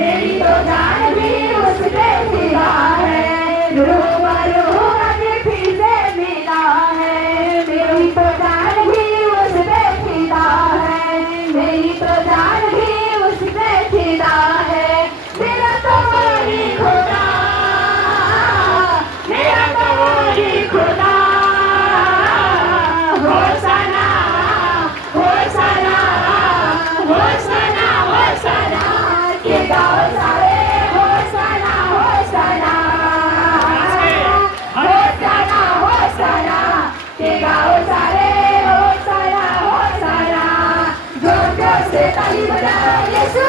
मेरी तो जान भी उससे फिदा है, रूबरू आज फिर से मिला है। मेरी तो जान भी उससे फिदा है, मेरी तो जान भी उससे फिदा है। मेरा तो वही खुदा, मेरा तो वही खुदा। होशाना होशाना होशाना होशाना के गाओ सारे, होशाना होशाना होशाना होशाना के गाओ सारे, होशाना होशाना। जोर जोर से ताली बजाओ यीशु